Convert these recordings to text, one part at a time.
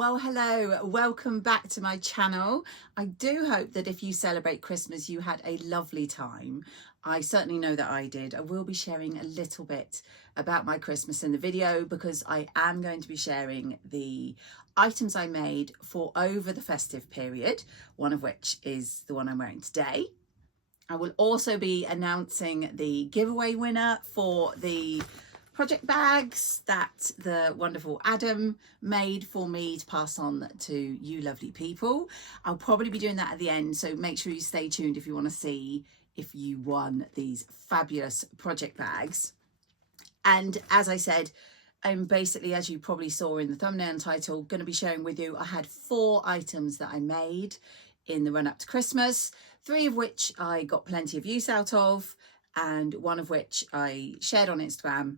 Well, hello, welcome back to my channel. I do hope that if you celebrate Christmas, you had a lovely time. I certainly know that I did. I will be sharing a little bit about my Christmas in the video because I am going to be sharing the items I made for over the festive period, one of which is the one I'm wearing today. I will also be announcing the giveaway winner for the project bags that the wonderful Adam made for me to pass on to you lovely people. I'll probably be doing that at the end, so make sure you stay tuned if you want to see if you won these fabulous project bags. And as I said, I'm basically, as you probably saw in the thumbnail and title, going to be sharing with you, I had 4 items that I made in the run up to Christmas, 3 of which I got plenty of use out of, and 1 of which I shared on Instagram.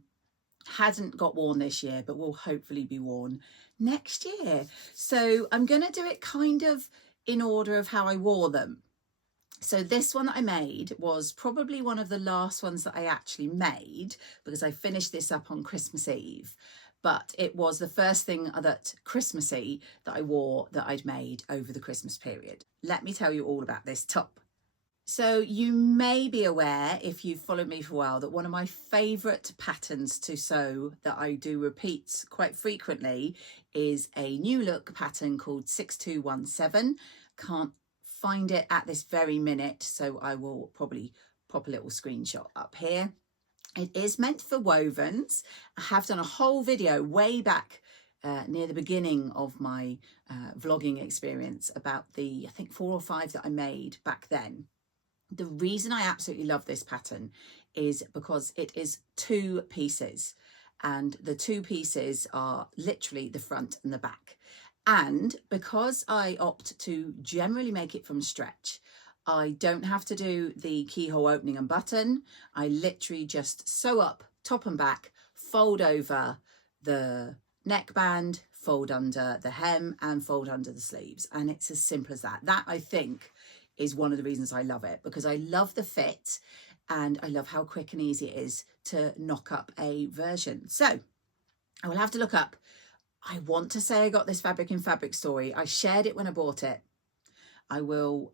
Hasn't got worn this year, but will hopefully be worn next year. So I'm going to do it kind of in order of how I wore them. So this one that I made was probably one of the last ones that I actually made because I finished this up on Christmas Eve. But it was the first thing that Christmassy that I wore that I'd made over the Christmas period. Let me tell you all about this top. So you may be aware, if you've followed me for a while, that one of my favourite patterns to sew that I do repeat quite frequently is a new look pattern called 6217. Can't find it at this very minute, so I will probably pop a little screenshot up here. It is meant for wovens. I have done a whole video way back near the beginning of my vlogging experience about the, I think 4 or 5 that I made back then. The reason I absolutely love this pattern is because it is 2 pieces, and the 2 pieces are literally the front and the back. And because I opt to generally make it from stretch, I don't have to do the keyhole opening and button. I literally just sew up top and back, fold over the neckband, fold under the hem and fold under the sleeves. And it's as simple as that. That, I think, is one of the reasons I love it, because I love the fit and I love how quick and easy it is to knock up a version. So I will have to look up. I want to say I got this fabric in Fabric Story. I shared it when I bought it. I will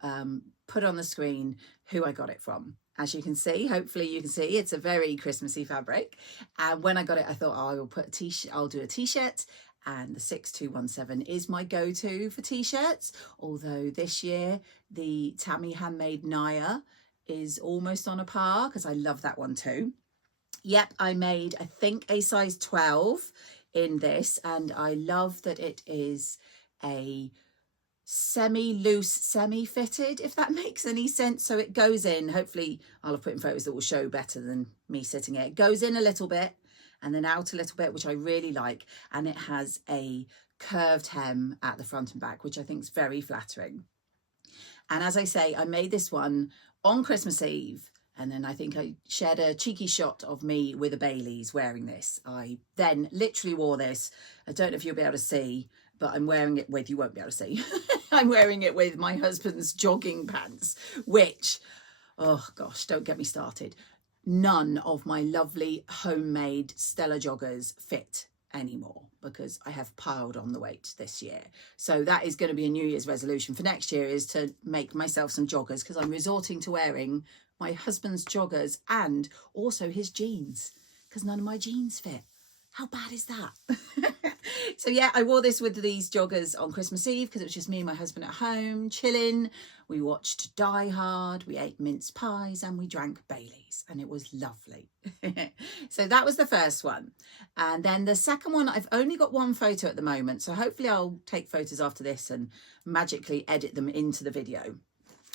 put on the screen who I got it from. As you can see, hopefully you can see, it's a very Christmassy fabric. And when I got it, I thought, oh, I will put a t-shirt, I'll do a t-shirt. And the 6217 is my go-to for t-shirts. Although this year, the Tammy Handmade Naya is almost on a par because I love that one too. Yep, I made, I think, a size 12 in this. And I love that it is a semi-loose, semi-fitted, if that makes any sense. So it goes in, hopefully I'll have put in photos that will show better than me sitting here. It goes in a little bit and then out a little bit, which I really like. And it has a curved hem at the front and back, which I think is very flattering. And as I say, I made this one on Christmas Eve. And then I think I shared a cheeky shot of me with a Bailey's wearing this. I then literally wore this. I don't know if you'll be able to see, but I'm wearing it with, you won't be able to see. I'm wearing it with my husband's jogging pants, which, oh gosh, don't get me started. None of my lovely homemade Stella joggers fit anymore because I have piled on the weight this year. So that is going to be a New Year's resolution for next year, is to make myself some joggers, because I'm resorting to wearing my husband's joggers and also his jeans because none of my jeans fit. How bad is that? So yeah, I wore this with these joggers on Christmas Eve because it was just me and my husband at home chilling. We watched Die Hard, we ate mince pies and we drank Baileys, and it was lovely. So that was the first one. And then the second one, I've only got 1 photo at the moment, so hopefully I'll take photos after this and magically edit them into the video.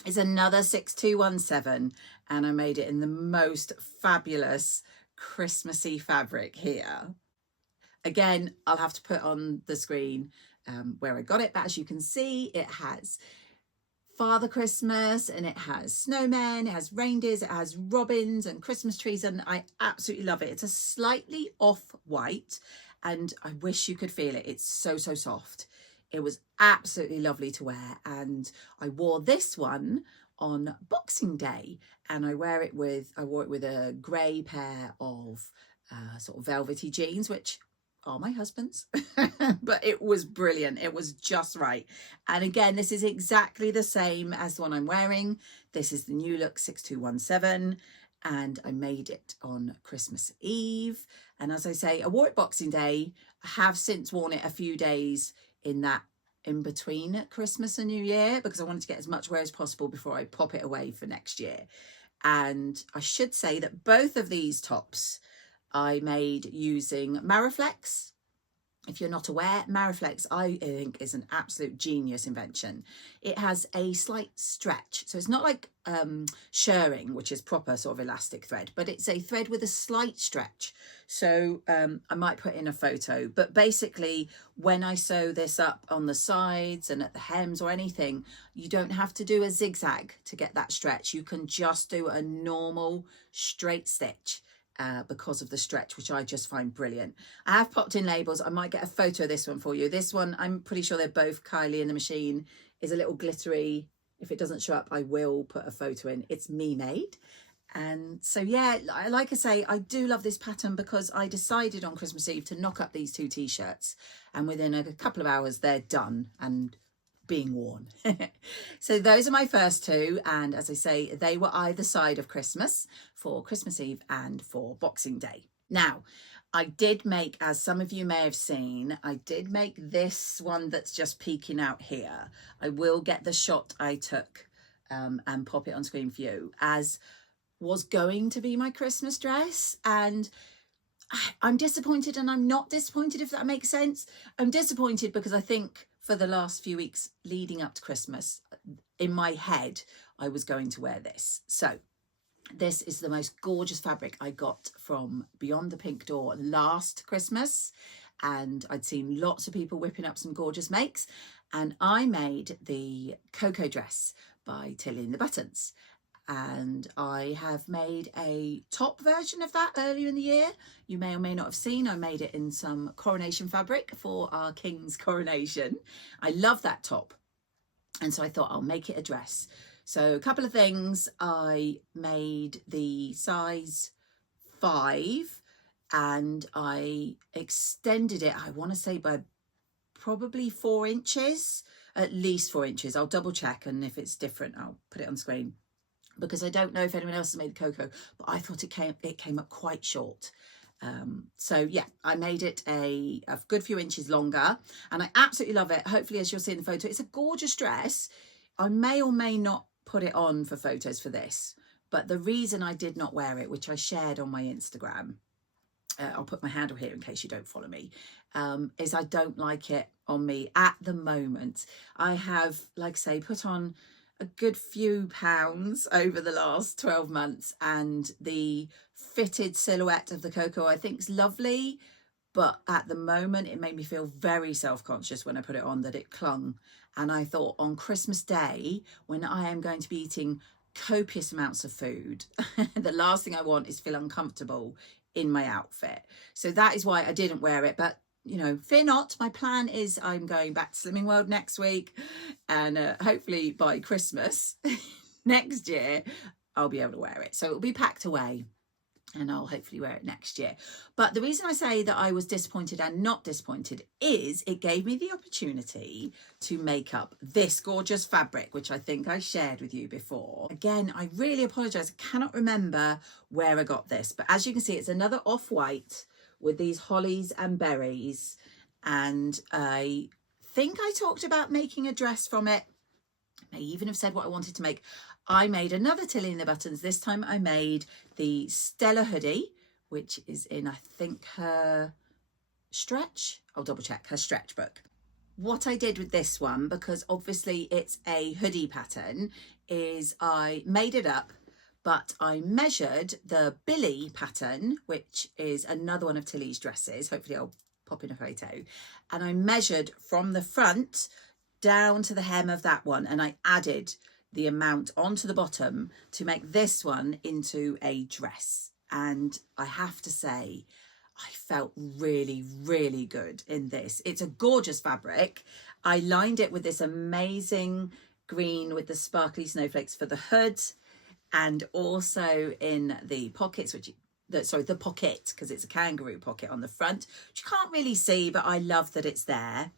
It's another 6217, and I made it in the most fabulous Christmassy fabric here. Again, I'll have to put on the screen where I got it, but as you can see, it has Father Christmas and it has snowmen, it has reindeers, it has robins and Christmas trees, and I absolutely love it. It's a slightly off-white and I wish you could feel it. It's so, so soft. It was absolutely lovely to wear, and I wore this one on Boxing Day, and I wore it with a grey pair of sort of velvety jeans, which are my husband's, but it was brilliant. It was just right. And again, this is exactly the same as the one I'm wearing. This is the New Look 6217, and I made it on Christmas Eve. And as I say, I wore it Boxing Day. I have since worn it a few days in that in between Christmas and New Year, because I wanted to get as much wear as possible before I pop it away for next year. And I should say that both of these tops I made using Mariflex. If you're not aware, Mariflex, I think, is an absolute genius invention. It has a slight stretch. So it's not like shirring, which is proper sort of elastic thread, but it's a thread with a slight stretch. So I might put in a photo, but basically when I sew this up on the sides and at the hems or anything, you don't have to do a zigzag to get that stretch. You can just do a normal straight stitch. Because of the stretch, which I just find brilliant. I have popped in labels. I might get a photo of this one for you. This one, I'm pretty sure they're both Kylie in the machine, is a little glittery. If it doesn't show up, I will put a photo in. It's me made. And so, yeah, like I say, I do love this pattern because I decided on Christmas Eve to knock up these 2 t-shirts, and within a couple of hours, they're done and being worn. So those are my first 2, and as I say, they were either side of Christmas, for Christmas Eve and for Boxing Day. Now, I did make, as some of you may have seen, I did make this one that's just peeking out here. I will get the shot I took and pop it on screen for you, as was going to be my Christmas dress. And I'm disappointed and I'm not disappointed, if that makes sense. I'm disappointed because I think for the last few weeks leading up to Christmas, in my head, I was going to wear this. So this is the most gorgeous fabric I got from Beyond the Pink Door last Christmas. And I'd seen lots of people whipping up some gorgeous makes. And I made the Coco dress by Tilly and the Buttons. And I have made a top version of that earlier in the year. You may or may not have seen, I made it in some coronation fabric for our King's coronation. I love that top. And so I thought I'll make it a dress. So a couple of things. I made the size 5 and I extended it, I want to say by probably 4 inches, at least 4 inches. I'll double check, and if it's different, I'll put it on screen, because I don't know if anyone else has made the Coco, but I thought it came up quite short. So yeah, I made it a good few inches longer, and I absolutely love it. Hopefully, as you'll see in the photo, it's a gorgeous dress. I may or may not put it on for photos for this, but the reason I did not wear it, which I shared on my Instagram, I'll put my handle here in case you don't follow me, is I don't like it on me at the moment. I have, like I say, put on a good few pounds over the last 12 months, and the fitted silhouette of the Coco I think is lovely, but at the moment it made me feel very self-conscious when I put it on that it clung. And I thought, on Christmas Day, when I am going to be eating copious amounts of food, the last thing I want is feel uncomfortable in my outfit. So that is why I didn't wear it. But you know, fear not, my plan is I'm going back to Slimming World next week, and hopefully by Christmas next year I'll be able to wear it. So it'll be packed away and I'll hopefully wear it next year. But the reason I say that I was disappointed and not disappointed is it gave me the opportunity to make up this gorgeous fabric, which I think I shared with you before. Again, I really apologise, I cannot remember where I got this, but as you can see, it's another off-white with these hollies and berries, and I think I talked about making a dress from it. I may even have said what I wanted to make. I made another Tilly and the Buttons. This time I made the Stella hoodie, which is in, I think, her stretch. I'll double check, her stretch book. What I did with this one, because obviously it's a hoodie pattern, is I made it up, but I measured the Billie pattern, which is another one of Tilly's dresses. Hopefully I'll pop in a photo. And I measured from the front down to the hem of that one, and I added the amount onto the bottom to make this one into a dress. And I have to say, I felt really, really good in this. It's a gorgeous fabric. I lined it with this amazing green with the sparkly snowflakes for the hood, and also in the pockets, which the pocket, because it's a kangaroo pocket on the front, which you can't really see, but I love that it's there.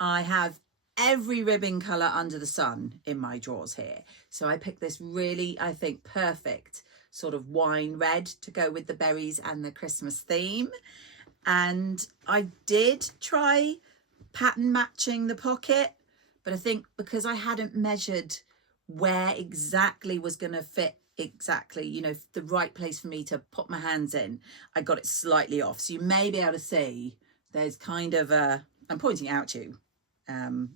I have every ribbon colour under the sun in my drawers here. So I picked this really, I think, perfect sort of wine red to go with the berries and the Christmas theme. And I did try pattern matching the pocket, but I think because I hadn't measured where exactly was going to fit exactly, you know, the right place for me to put my hands in, I got it slightly off. So you may be able to see there's kind of a, I'm pointing out to you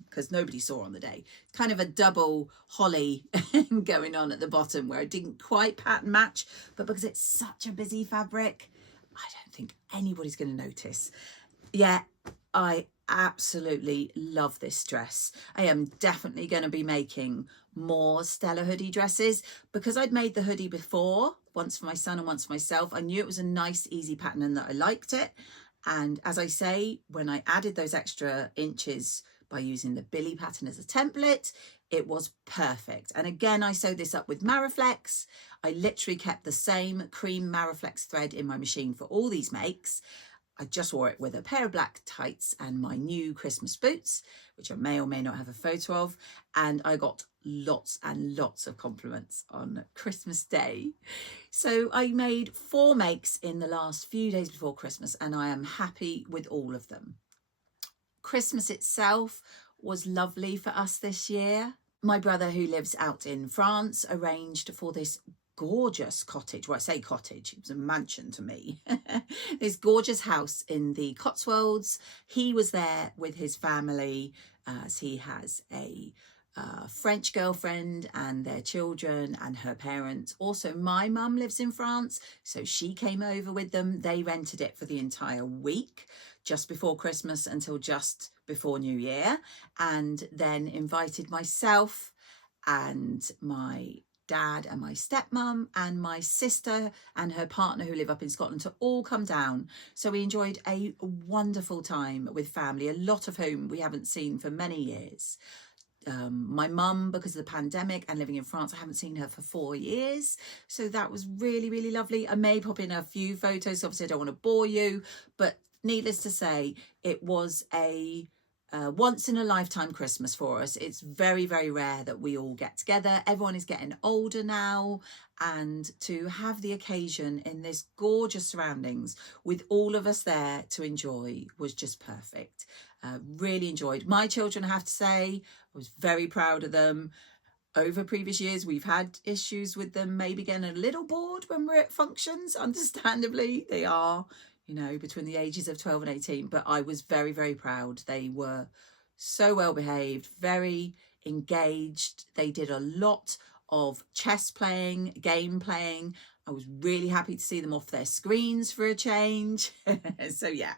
because nobody saw on the day, kind of a double holly going on at the bottom where I didn't quite pattern match, but because it's such a busy fabric, I don't think anybody's going to notice. Yeah, I absolutely love this dress. I am definitely going to be making more Stella hoodie dresses because I'd made the hoodie before, once for my son and once for myself. I knew it was a nice, easy pattern and that I liked it. And as I say, when I added those extra inches by using the Billie pattern as a template, it was perfect. And again, I sewed this up with Maraflex. I literally kept the same cream Maraflex thread in my machine for all these makes. I just wore it with a pair of black tights and my new Christmas boots, which I may or may not have a photo of. And I got lots and lots of compliments on Christmas Day. So I made 4 makes in the last few days before Christmas, and I am happy with all of them. Christmas itself was lovely for us this year. My brother, who lives out in France, arranged for this gorgeous cottage. Well, I say cottage, it was a mansion to me. This gorgeous house in the Cotswolds. He was there with his family, as he has a French girlfriend and their children and her parents. Also, my mum lives in France, so she came over with them. They rented it for the entire week, just before Christmas until just before New Year, and then invited myself and my dad and my stepmom and my sister and her partner who live up in Scotland to all come down. So we enjoyed a wonderful time with family, a lot of whom we haven't seen for many years. My mum, because of the pandemic and living in France, I haven't seen her for 4 years. So that was really, really lovely. I may pop in a few photos. Obviously, I don't want to bore you, but needless to say, it was a once in a lifetime Christmas for us. It's very, very rare that we all get together. Everyone is getting older now, and to have the occasion in this gorgeous surroundings with all of us there to enjoy was just perfect. Really enjoyed. My children, I have to say, I was very proud of them. Over previous years, we've had issues with them maybe getting a little bored when we're at functions. Understandably, they are, you know, between the ages of 12 and 18. But I was very, very proud. They were so well behaved, very engaged. They did a lot of chess playing, game playing. I was really happy to see them off their screens for a change. So yeah,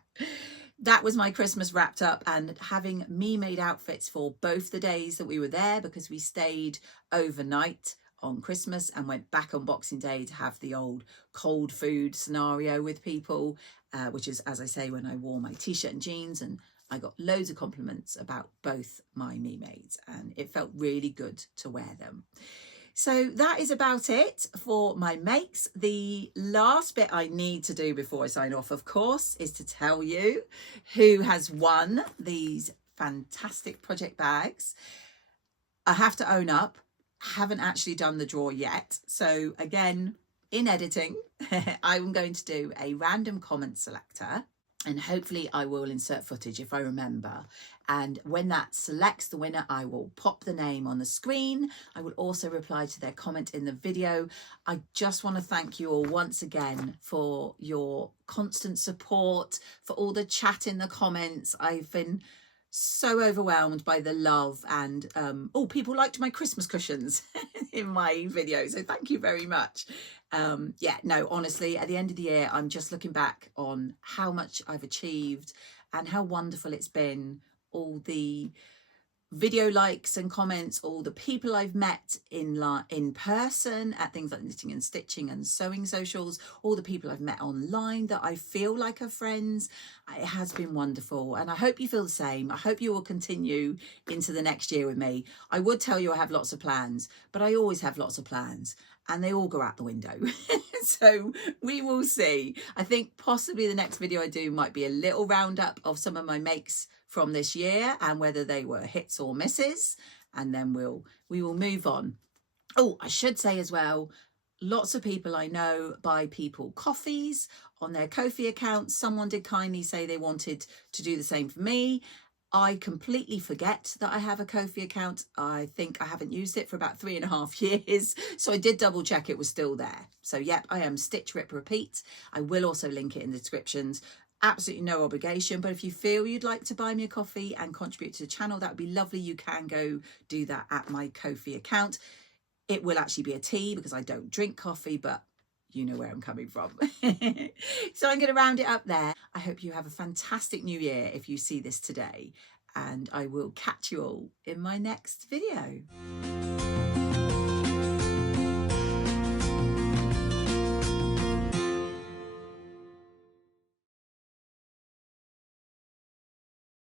that was my Christmas wrapped up, and having me made outfits for both the days that we were there, because we stayed overnight on Christmas and went back on Boxing Day to have the old cold food scenario with people, which is, as I say, when I wore my t-shirt and jeans, and I got loads of compliments about both my me mades, and it felt really good to wear them. So that is about it for my makes. The last bit I need to do before I sign off, of course, is to tell you who has won these fantastic project bags. I have to own up, haven't actually done the draw yet. So again, in editing, I'm going to do a random comment selector, and hopefully I will insert footage if I remember. And when that selects the winner, I will pop the name on the screen. I will also reply to their comment in the video. I just want to thank you all once again for your constant support, for all the chat in the comments. I've been so overwhelmed by the love, and oh, people liked my Christmas cushions in my video, so thank you very much. Yeah, no, honestly, at the end of the year, I'm just looking back on how much I've achieved and how wonderful it's been. All the video likes and comments, all the people I've met in person at things like knitting and stitching and sewing socials, all the people I've met online that I feel like are friends. It has been wonderful, and I hope you feel the same. I hope you will continue into the next year with me. I would tell you I have lots of plans, but I always have lots of plans, and they all go out the window. So we will see. I think possibly the next video I do might be a little roundup of some of my makes from this year and whether they were hits or misses, and then we will move on. Oh, I should say as well, lots of people I know buy people coffees on their Ko-fi accounts. Someone did kindly say they wanted to do the same for me. I completely forget that I have a Ko-fi account. I think I haven't used it for about 3.5 years. So I did double check it was still there. So yep, I am Stitch Rip Repeat. I will also link it in the descriptions. Absolutely no obligation, but if you feel you'd like to buy me a coffee and contribute to the channel, that would be lovely. You can go do that at my Ko-fi account. It will actually be a tea because I don't drink coffee, but you know where I'm coming from. So I'm going to round it up there. I hope you have a fantastic new year if you see this today, and I will catch you all in my next video.